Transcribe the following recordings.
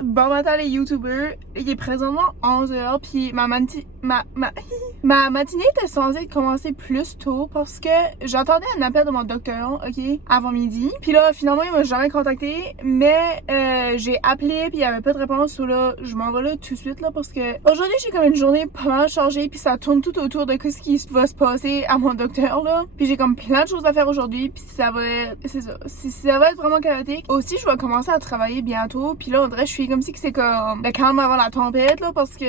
Bon matin les youtubeurs, il est présentement 11h puis ma matinée était censée commencer plus tôt parce que j'attendais un appel de mon docteur, ok, avant midi. Puis là finalement il m'a jamais contacté, mais j'ai appelé puis il y avait pas de réponse, so là je m'en vais là tout de suite là parce que aujourd'hui j'ai comme une journée pas mal chargée puis ça tourne tout autour de ce qui va se passer à mon docteur là. Puis j'ai comme plein de choses à faire aujourd'hui puis ça va être, c'est ça, ça va être vraiment chaotique. Aussi je vais commencer à travailler bientôt puis là on dirait je suis comme si que c'est comme le calme avant la tempête là parce que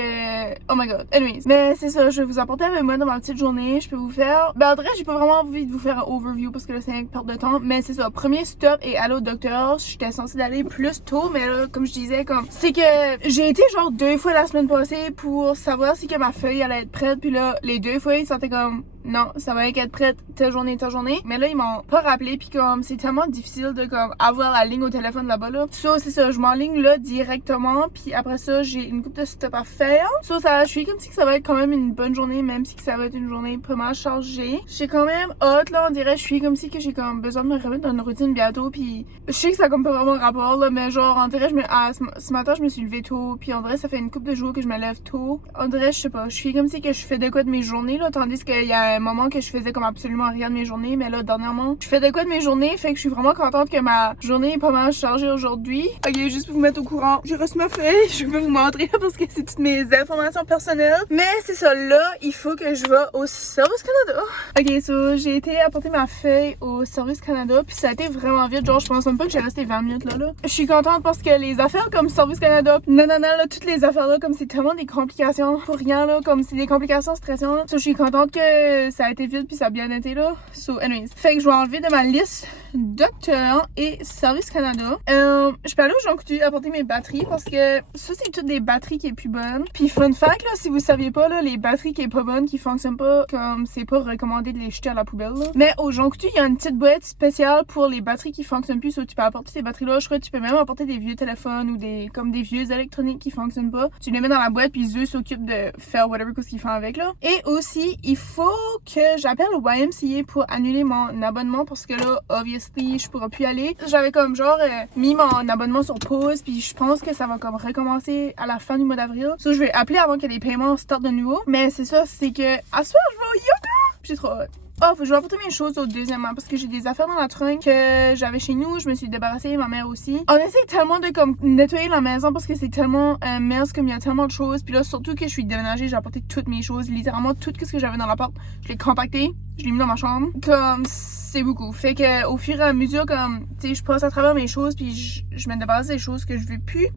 oh my god. Anyways, mais c'est ça, je vais vous apporter avec moi dans ma petite journée. Je peux vous faire, ben en vrai j'ai pas vraiment envie de vous faire un overview parce que là c'est une perte de temps, mais c'est ça, premier stop et aller au docteur. J'étais censée d'aller plus tôt, mais là comme je disais, comme c'est que j'ai été genre 2 fois la semaine passée pour savoir si que ma feuille allait être prête, puis là les 2 fois ils sentaient comme non, ça va être prête telle journée. Mais là, ils m'ont pas rappelé, puis comme c'est tellement difficile de comme avoir la ligne au téléphone là-bas là. So, c'est ça, je m'enligne là directement, puis après ça, j'ai une couple de stop à faire. So, ça, je suis comme si que ça va être quand même une bonne journée, même si que ça va être une journée pas mal chargée. J'ai quand même hâte là, on dirait, je suis comme si que j'ai comme besoin de me remettre dans une routine bientôt, puis je sais que ça a comme pas vraiment rapport là, mais genre, on dirait, ce matin, je me suis levée tôt, puis on dirait, ça fait une couple de jours que je me lève tôt. On dirait, je sais pas, je suis comme si que je fais de quoi de mes journées là, tandis qu'il y a un moment que je faisais comme absolument rien de mes journées, mais là dernièrement je fais de quoi de mes journées, fait que je suis vraiment contente que ma journée est pas mal chargée aujourd'hui. Ok, juste pour vous mettre au courant, j'ai reçu ma feuille, je vais vous montrer parce que c'est toutes mes informations personnelles, mais c'est ça, là il faut que je vais au Service Canada. Ok, so j'ai été apporter ma feuille au Service Canada, puis ça a été vraiment vite, genre je pense même pas que j'ai resté 20 minutes là. Je suis contente parce que les affaires comme Service Canada, nanana là, toutes les affaires là, comme c'est tellement des complications pour rien là, comme c'est des complications stressantes, so je suis contente que ça a été vite puis ça a bien été là. So anyways, fait que je vais enlever de ma liste docteur et Service Canada. Je peux aller au Jean Coutu apporter mes batteries parce que ça c'est toutes des batteries qui est plus bonnes. Puis fun fact là, si vous saviez pas là, les batteries qui est pas bonnes, qui fonctionnent pas, comme c'est pas recommandé de les jeter à la poubelle là. Mais au Jean Coutu, il y a une petite boîte spéciale pour les batteries qui fonctionnent plus, so tu peux apporter ces batteries là. Je crois que tu peux même apporter des vieux téléphones ou des comme des vieux électroniques qui fonctionnent pas. Tu les mets dans la boîte puis eux s'occupent de faire whatever ce qu'ils font avec là. Et aussi, il faut que j'appelle au YMCA pour annuler mon abonnement parce que là, obviously, je pourrais plus aller. J'avais comme genre mis mon abonnement sur pause puis je pense que ça va comme recommencer à la fin du mois d'avril. So, je vais appeler avant que les paiements startent de nouveau. Mais c'est ça, c'est que à ce soir, je vais au yoga! J'ai trop hâte. Oh, je vais apporter mes choses au deuxièmement parce que j'ai des affaires dans la trunk que j'avais chez nous. Je me suis débarrassée, ma mère aussi. On essaie tellement de comme nettoyer la maison parce que c'est tellement mess, comme il y a tellement de choses. Puis là, surtout que je suis déménagée, j'ai apporté toutes mes choses, littéralement tout ce que j'avais dans l'appart. Je l'ai compacté, je l'ai mis dans ma chambre. Comme c'est beaucoup. Fait que au fur et à mesure, comme tu sais, je passe à travers mes choses puis je me débarrasse des choses que je veux plus.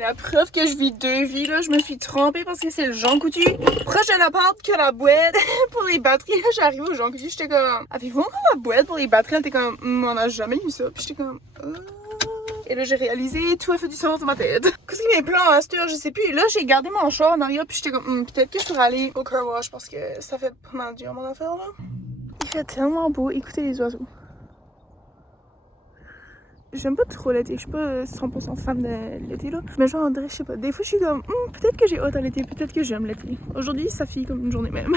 La preuve que je vis 2 vies, là, je me suis trompée parce que c'est le Jean Coutu. Proche de l'appart que la boîte pour les batteries. Là, j'arrive au Jean Coutu, j'étais comme, avez-vous encore la boîte pour les batteries? Elle était comme, on a jamais eu ça. Puis j'étais comme, Et là, j'ai réalisé, tout a fait du sens dans ma tête. Qu'est-ce que mes plans à cette heure, je sais plus. Et là, j'ai gardé mon char en arrière, puis j'étais comme, peut-être que je pourrais aller au car wash parce que ça fait pas mal dur mon affaire, là. Il fait tellement beau, écoutez les oiseaux. j'aime pas trop l'été, je suis pas 100% fan de l'été là. Mais genre, on dirait, je sais pas, des fois je suis comme, peut-être que j'ai hâte à l'été, peut-être que j'aime l'été. Aujourd'hui, ça fait comme une journée même.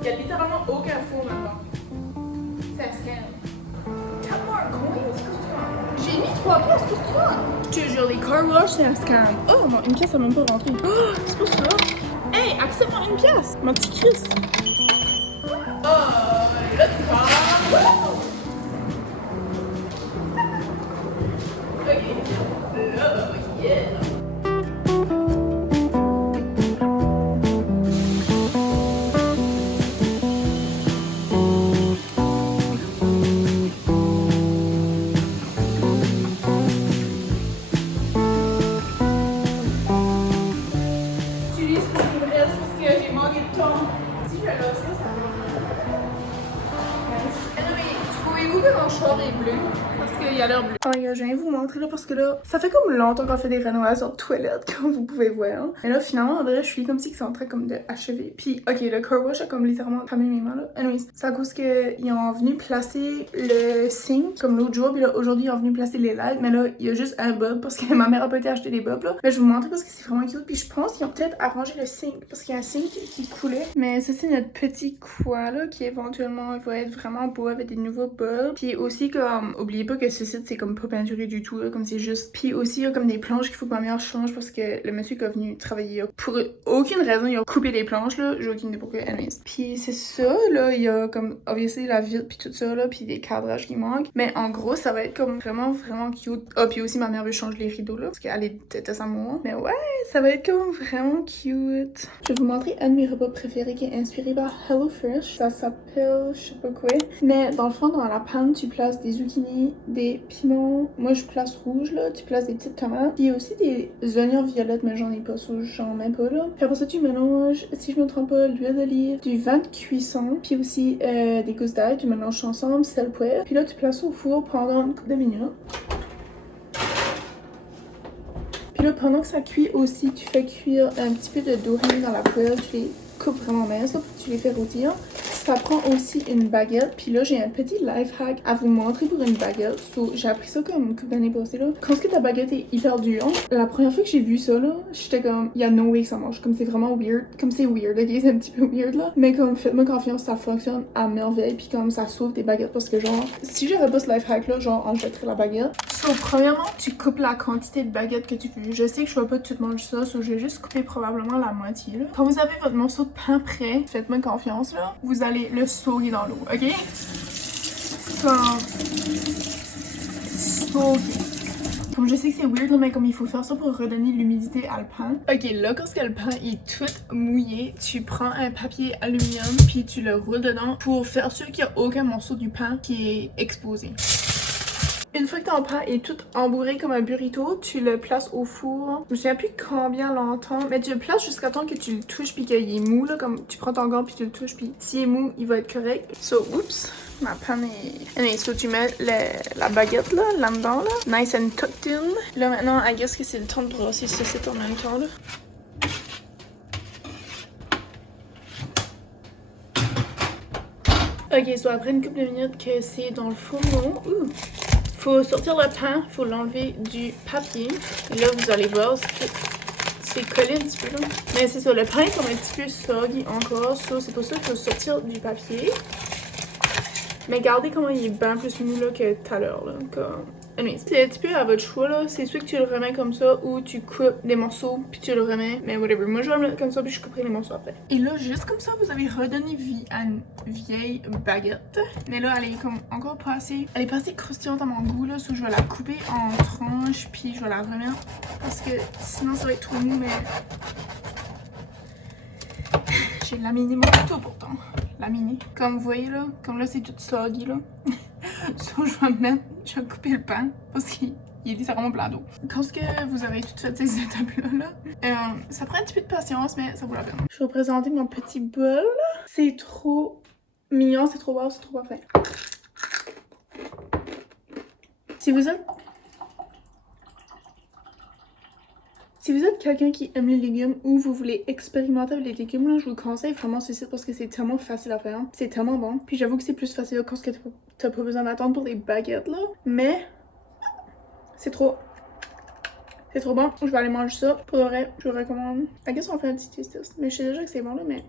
Il y a littéralement aucun four là-dedans. C'est un scam. 4 more coins? Qu'est-ce que tu as? J'ai mis 3 pièces, qu'est-ce que tu as? Je te jure, les car wash, c'est un scam. Oh, non, une pièce, ça m'a même pas rentré. Oh, c'est pas ça. Hey, accepte-moi une pièce, mon petit Christ. Oh, là, tu parles. Ok. Là, yeah. Mon char est bleu parce qu'il a l'air bleu. Oh my god, je viens vous montrer là parce que là, ça fait comme longtemps qu'on fait des rénovations de toilettes, comme vous pouvez voir. Hein. Mais là, finalement, en vrai, je suis comme si ils sont en train comme de achever. Puis, ok, le car wash a comme littéralement cramé mes mains là. Anyways, c'est à cause qu'ils ont venu placer le sink comme l'autre jour. Puis là, aujourd'hui, ils ont venu placer les lights. Mais là, il y a juste un bulb parce que ma mère a pas été acheter des bulbs là. Mais je vais vous montrer parce que c'est vraiment cute. Puis je pense qu'ils ont peut-être arrangé le sink parce qu'il y a un sink qui coulait. Mais ça, c'est notre petit coin là qui éventuellement va être vraiment beau avec des nouveaux bulbs. Puis aussi, comme, oubliez pas que ce site c'est comme pas peinturé du tout, là, comme c'est juste. Puis aussi, il y a comme des planches qu'il faut que ma mère change parce que le monsieur qui est venu travailler, pour aucune raison, il a coupé les planches, là. J'ai aucune idée pourquoi, anyways. Puis c'est ça, là, il y a comme, obviously, la vitre, puis tout ça, là, puis des cadrages qui manquent. Mais en gros, ça va être comme vraiment, vraiment cute. Ah, puis aussi, ma mère veut changer les rideaux, là, parce qu'elle était à moi. Mais ouais, ça va être comme vraiment cute. Je vais vous montrer un de mes repas préférés qui est inspiré par HelloFresh. Ça s'appelle, je sais pas quoi. Mais dans le fond, dans la panne, tu places des zucchini, des piments. Moi, je place rouge, là. Tu places des petites tomates. Puis il y a aussi des oignons violettes, mais j'en ai pas, ça, j'en mets pas, là. Puis après ça, tu mélanges, si je me trompe pas, l'huile d'olive, du vin de cuisson, puis aussi des gousses d'ail. Tu mélanges ensemble, sel, poivre. Puis là, tu places au four pendant une couple de minutes. Puis là, pendant que ça cuit aussi, tu fais cuire un petit peu de dorine dans la poêle. Tu les coupes vraiment mince, là, puis tu les fais rôtir. Ça prend aussi une baguette. Puis là, j'ai un petit life hack à vous montrer pour une baguette. So, j'ai appris ça comme une couple d'années passées, là. Quand ce que ta baguette est hyper dure, la première fois que j'ai vu ça, là, j'étais comme, il y a no way que ça marche. Comme c'est vraiment weird. Comme c'est weird, ok? C'est un petit peu weird, là. Mais comme, faites-moi confiance, ça fonctionne à merveille. Puis comme, ça sauve des baguettes. Parce que genre, si j'avais pas ce life hack, là, genre, on jetterait la baguette. So, premièrement, tu coupes la quantité de baguettes que tu veux. Je sais que je vais pas tout manger ça. So, je vais juste couper probablement la moitié, là. Quand vous avez votre morceau de pain prêt, faites-moi confiance, là. Vous allez le sauter dans l'eau, ok? Comme... sauter. Comme je sais que c'est weird, mais comme il faut faire ça pour redonner l'humidité à le pain. Ok, là, quand le pain est tout mouillé, tu prends un papier aluminium puis tu le roules dedans pour faire sûr qu'il n'y a aucun morceau du pain qui est exposé. Une fois que ton pain est tout embourré comme un burrito, tu le places au four. Je me souviens plus combien longtemps, mais tu le places jusqu'à temps que tu le touches puis qu'il est mou, là, comme tu prends ton gant puis tu le touches puis s'il est mou, il va être correct. So, oups, ma panne est... Anyway, so tu mets la baguette là-dedans, là, nice and tucked in. Là maintenant, I guess que c'est le temps de brasser ce site en même temps, là. Ok, so après une couple de minutes que c'est dans le fourneau, faut sortir le pain, faut l'enlever du papier. Et là, vous allez voir, c'est collé un petit peu là. Mais c'est ça, le pain est comme un petit peu soggy encore. Ça, c'est pour ça qu'il faut sortir du papier. Mais regardez comment il est bien plus mou là que tout à l'heure là. Comme... Anyways, c'est un petit peu à votre choix là. C'est soit que tu le remets comme ça ou tu coupes des morceaux puis tu le remets. Mais whatever. Moi je vais le mettre comme ça puis je couperai les morceaux après. Et là, juste comme ça, vous avez redonné vie à une vieille baguette. Mais là, elle est comme encore pas assez. Elle est pas assez croustillante à mon goût là. So je vais la couper en tranches puis je vais la remettre. Parce que sinon ça va être trop mou, mais. J'ai laminé mon couteau pourtant. Laminé. Comme vous voyez là, comme là c'est tout soggy là. So je vais couper le pain parce qu'il est littéralement plein d'eau. Quand vous avez tout fait ces étapes-là, ça prend un petit peu de patience, mais ça vaut la peine. Je vais vous présenter mon petit bol. C'est trop mignon, c'est trop beau, c'est trop parfait. Si vous êtes quelqu'un qui aime les légumes ou vous voulez expérimenter avec les légumes, là, je vous conseille vraiment ce site parce que c'est tellement facile à faire. C'est tellement bon. Puis j'avoue que c'est plus facile quand t'as pas besoin d'attendre pour des baguettes, là. Mais c'est trop bon. Je vais aller manger ça. Pour le vrai, je vous recommande. I guess on fait un petit taste. Mais je sais déjà que c'est bon, là, mais...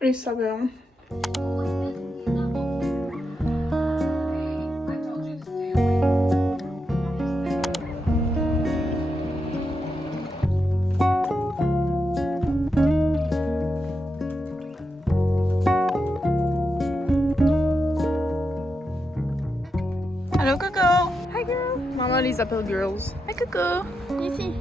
Les saveurs. Hello Coco! Hi girl! Maman les appelle girls. Hi Coco! Ici.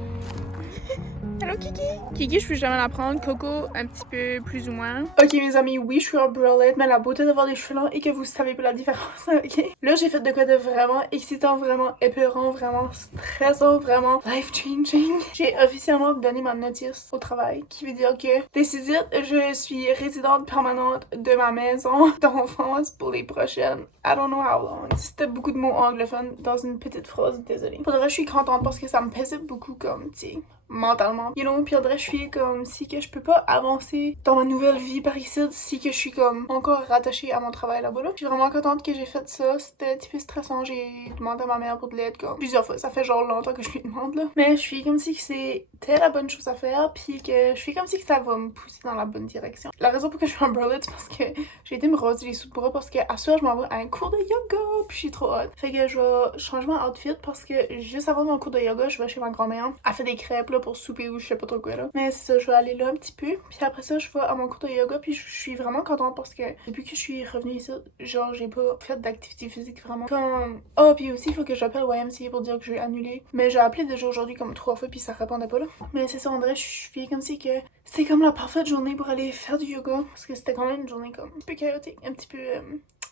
Hello Kiki! Kiki, je peux jamais la prendre. Coco, un petit peu plus ou moins. Ok mes amis, oui je suis en bralette, mais la beauté d'avoir des cheveux longs et que vous savez pas la différence, ok? Là j'ai fait de quoi de vraiment excitant, vraiment épeurant, vraiment stressant, vraiment life changing. J'ai officiellement donné ma notice au travail, qui veut dire que décidé, je suis résidente permanente de ma maison d'enfance pour les prochaines I don't know how long. C'était beaucoup de mots anglophones dans une petite phrase, désolée. Pour le reste, je suis contente parce que ça me pesait beaucoup comme, tu sais, mentalement. You know, puis je suis comme si que je peux pas avancer dans ma nouvelle vie par ici si que je suis comme encore rattachée à mon travail là-bas là. Je suis vraiment contente que j'ai fait ça. C'était un petit peu stressant. J'ai demandé à ma mère pour de l'aide comme plusieurs fois. Ça fait genre longtemps que je lui demande là. Mais je suis comme si que c'était la bonne chose à faire puis que je suis comme si que ça va me pousser dans la bonne direction. La raison pour que je suis en bralette c'est parce que j'ai été me raser les sous de bras parce que à soir je m'en vais à un cours de yoga puis je suis trop hot. Fait que je vais changer mon outfit parce que juste avant mon cours de yoga je vais chez ma grand-mère. Elle fait des crêpes là pour souper ou je sais pas trop quoi là. Mais c'est ça, je vais aller là un petit peu. Puis après ça, je vais à mon cours de yoga. Puis je suis vraiment contente parce que depuis que je suis revenue ici, genre j'ai pas fait d'activité physique vraiment. Comme... Oh, puis aussi, il faut que j'appelle YMCA pour dire que je vais annuler. Mais j'ai appelé déjà aujourd'hui comme 3 fois puis ça répondait pas là. Mais c'est ça, en vrai, je suis comme si que c'était comme la parfaite journée pour aller faire du yoga. Parce que c'était quand même une journée comme un petit peu chaotique, un petit peu...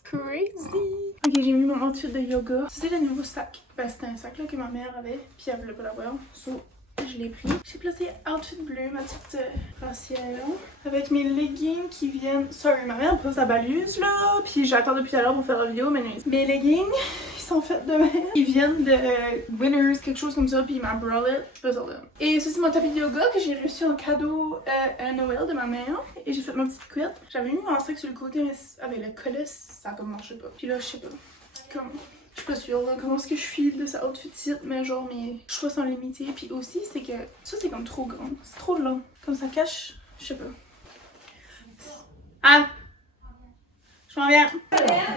crazy. Ok, j'ai mis mon outfit de yoga. C'est le nouveau sac. Ben, c'était un sac là que ma mère avait. Puis elle voulait pas l'avoir. So, je l'ai pris. J'ai placé outfit bleu, ma petite brassière. Avec mes leggings qui viennent... Sorry, ma mère pose sa baluse là. Puis j'attends depuis tout à l'heure pour faire la vidéo. Mais mes leggings, ils sont faits de même. Ils viennent de Winners, quelque chose comme ça. Puis ma bralette, je sais pas ça. Et ça, c'est mon tapis de yoga que j'ai reçu en cadeau à Noël de ma mère. Et j'ai fait ma petite couette. J'avais mis mon sac sur le côté, mais avec le collet, ça a comme marché pas. Puis là, je sais pas. Comme... Je suis pas sûre là, comment est-ce que je file de ce outfit-ci, mais genre mes choix sont limités. Puis aussi, c'est que ça c'est comme trop grand, c'est trop long. Comme ça cache, je sais pas. Ah! Je m'en viens.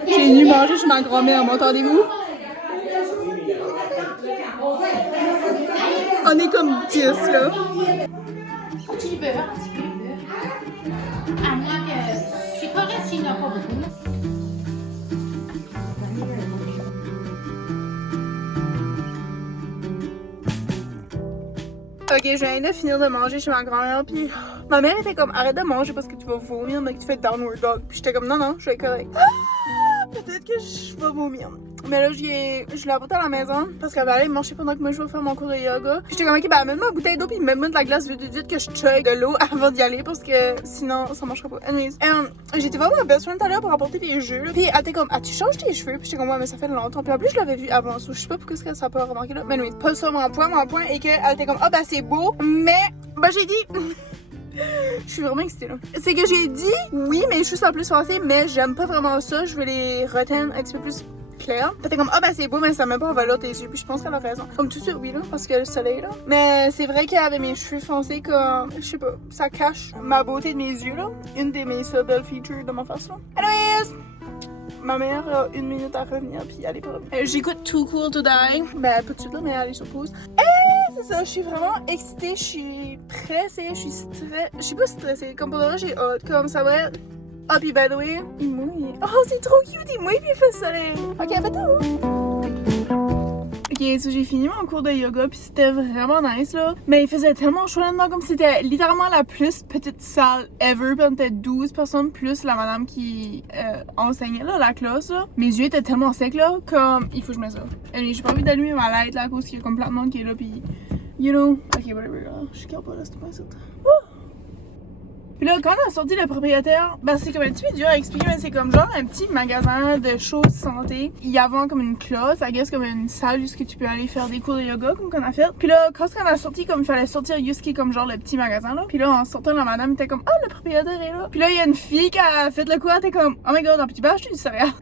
J'ai venu manger chez ma grand-mère, m'entendez-vous? On est comme 10 là. Un petit peu. À moins que je suis correcte s'il n'y en a pas beaucoup. Ok, je viens de finir de manger chez ma grand-mère, puis ma mère était comme arrête de manger parce que tu vas vomir, mais que tu fais downward dog. Puis j'étais comme non, je vais être correct. Peut-être que je vais vomir. Mais là, je l'ai apporté à la maison parce qu'elle va aller manger pendant que moi je vais faire mon cours de yoga. Puis j'étais comme ok, bah mets-moi une bouteille d'eau puis mets-moi de la glace vite que je chug de l'eau avant d'y aller parce que sinon ça marchera pas. Anyways, j'étais vraiment best friend tout à l'heure pour apporter des jeux. Là. Puis elle était comme ah tu changes tes cheveux? Puis j'étais comme ouais mais ça fait longtemps. Puis en plus je l'avais vu avant, so, je sais pas pourquoi ça a pas remarqué là. Mais anyways, pas ça mon point est qu'elle était comme ah bah c'est beau, mais bah j'ai dit. Je suis vraiment excitée là. C'est que j'ai dit oui, mais juste en plus français, mais j'aime pas vraiment ça. Je veux les retenir un petit peu plus clair. Puis t'es comme, ah ben c'est beau, mais ça met pas en valeur tes yeux. Puis je pense qu'elle a raison. Comme tout de suite, oui, là, parce qu'il y a le soleil, là. Mais c'est vrai qu'avec mes cheveux foncés, comme, je sais pas, ça cache ma beauté de mes yeux, là. Une de mes seules belles features de ma face, là. Anyways! Ma mère a 1 minute à revenir, puis elle est pas revenue. J'écoute Too Cool to Die. Ben, pas tout de suite, là, mais elle est sur pause. C'est ça, je suis vraiment excitée, je suis pressée, je suis pas stressée, comme pour le vrai, j'ai hâte, comme ça va être... Ah, puis by the way, il mouille. Oh, c'est trop cute, il mouille puis il fait soleil. Ok, bateau! Ok, so j'ai fini mon cours de yoga puis c'était vraiment nice là. Mais il faisait tellement chaud là-dedans, comme c'était littéralement la plus petite salle ever. Puis on était 12 personnes plus la madame qui enseignait là, la classe là. Mes yeux étaient tellement secs là, comme il faut que je mette ça. Et j'ai pas envie d'allumer ma light là à cause qu'il y a comme plein de monde qui est là puis... You know. Ok, whatever là. Je suis capable là, c'est pas ça. Puis là, quand on a sorti le propriétaire, ben c'est comme un petit peu dur à expliquer, mais c'est comme genre un petit magasin de choses santé. Il y avait comme une classe, I guess comme une salle où tu peux aller faire des cours de yoga comme qu'on a fait. Puis là, quand on a sorti, comme il fallait sortir Yuski comme genre le petit magasin là. Puis là, en sortant, la madame était comme, ah, le propriétaire est là. Puis là, il y a une fille qui a fait le cours, elle était comme, oh my god, tu peux acheter du céréales.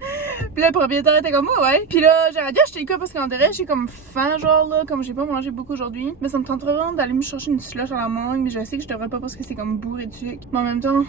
Puis là, le propriétaire était comme, oh ouais. Puis là, j'aurais dû acheter quoi parce qu'en dirait, j'ai comme faim, genre là, comme j'ai pas mangé beaucoup aujourd'hui. Mais ça me tente vraiment d'aller me chercher une slush à la mangue, mais je sais que je devrais pas parce que c'est comme bourré de sucre. Mais en même temps,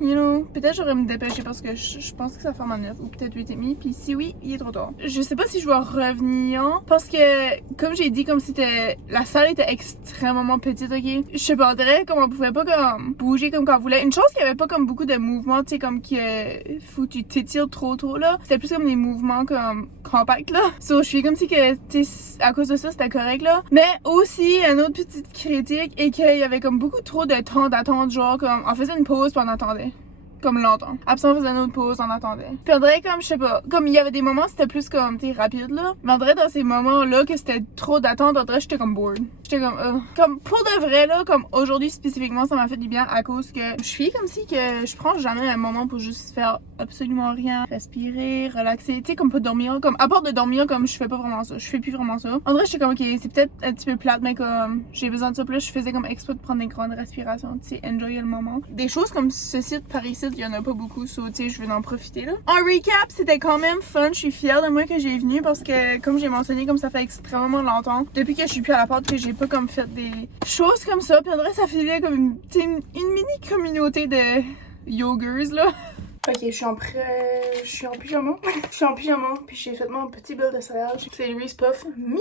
you know, peut-être j'aurais me dépêcher parce que je pense que ça ferme à 9 ou peut-être 8h30. Puis si oui, il est trop tard. Je sais pas si je vais revenir parce que, comme j'ai dit, comme c'était. La salle était extrêmement petite, ok? Je sais pas, on dirait comme on pouvait pas comme bouger comme quand on voulait. Une chose qu'il y avait pas comme beaucoup de mouvements, tu sais, comme qu'il faut que tu t'étires trop là. C'était plus comme des mouvements comme compacts là. So, je suis comme si que, tu sais, à cause de ça, c'était correct là. Mais aussi, une autre petite critique est qu'il y avait comme beaucoup trop de temps d'attente, genre comme on faisait une pause puis on attendait. Comme longtemps. Après, on faisait une autre pause, on attendait. Puis on dirait comme, je sais pas, comme il y avait des moments c'était plus comme, tu sais, rapide là. Mais on dirait dans ces moments-là que c'était trop d'attente, on dirait j'étais comme bored. J'étais comme, Comme pour de vrai là, comme aujourd'hui spécifiquement, ça m'a fait du bien à cause que je suis comme si que je prends jamais un moment pour juste faire absolument rien. Respirer, relaxer, tu sais, comme pas dormir. Comme, à part de dormir, comme je fais pas vraiment ça. Je fais plus vraiment ça. En vrai, j'étais comme, ok, c'est peut-être un petit peu plate, mais comme, j'ai besoin de ça. Puis là, je faisais comme exprès de prendre des grandes respirations, tu sais, enjoyer le moment. Des choses comme ceci par ici, il y en a pas beaucoup, so, tu sais, je vais en profiter là. En recap, c'était quand même fun. Je suis fière de moi que j'ai venu parce que, comme j'ai mentionné, comme ça fait extrêmement longtemps, depuis que je suis plus à la porte, que j'ai pas comme fait des choses comme ça. Puis en vrai, ça fait comme une mini communauté de yogers là. Ok, je suis en pyjama. Je suis en pyjama, puis j'ai fait mon petit bol de salade. C'est Reese Puff mini.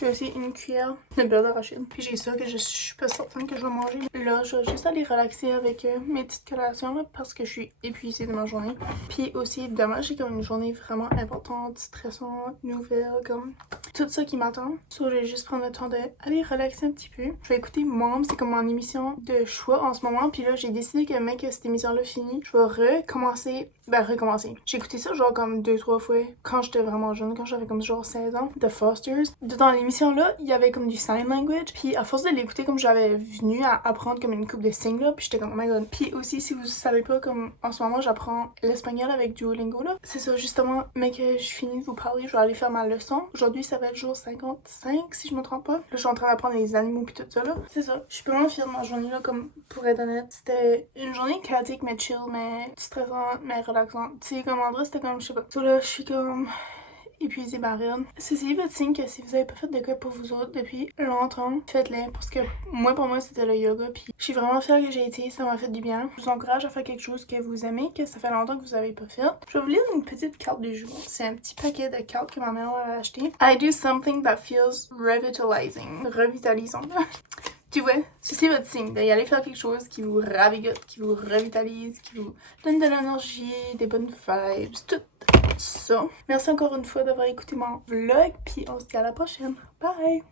J'ai aussi une cuillère de beurre d'arachide. Puis j'ai ça que je suis pas certaine que je vais manger. Là, je vais juste aller relaxer avec mes petites collations là, parce que je suis épuisée de ma journée. Puis aussi, demain, j'ai comme une journée vraiment importante, stressante, nouvelle, comme tout ça qui m'attend. So, je vais juste prendre le temps d'aller relaxer un petit peu. Je vais écouter Mom, c'est comme mon émission de choix en ce moment. Puis là, j'ai décidé que mec, cette émission-là finie, je vais recommencer. J'ai écouté ça genre comme 2-3 fois quand j'étais vraiment jeune, quand j'avais comme genre 16 ans, The Fosters. Dans l'émission-là, il y avait comme du sign language. Puis à force de l'écouter, comme j'avais venu à apprendre comme une couple de signes là, puis j'étais comme oh my god. Puis aussi, si vous savez pas, comme en ce moment, j'apprends l'espagnol avec Duolingo là. C'est ça, justement, mec, je finis de vous parler, je vais aller faire ma leçon. Aujourd'hui, ça va être jour 55, si je me trompe pas. Là, je suis en train d'apprendre les animaux puis tout ça là. C'est ça, je suis vraiment fière de ma journée là, comme pour être honnête. C'était une journée chaotique, mais chill, mais stressante, mais relaxante. Tu sais, comme André, c'était comme, je sais pas. So là, je suis comme épuisée barine. Ceci votre signe que si vous avez pas fait de quoi pour vous autres depuis longtemps, faites-le. Parce que pour moi, c'était le yoga. Puis je suis vraiment fière que j'ai été. Ça m'a fait du bien. Je vous encourage à faire quelque chose que vous aimez, que ça fait longtemps que vous avez pas fait. Je vais vous lire une petite carte du jour. C'est un petit paquet de cartes que ma mère m'avait acheté. I do something that feels revitalizing. Revitalisant. Tu vois, ceci est votre signe d'aller aller faire quelque chose qui vous ravigote, qui vous revitalise, qui vous donne de l'énergie, des bonnes vibes, tout ça. Merci encore une fois d'avoir écouté mon vlog, puis on se dit à la prochaine. Bye!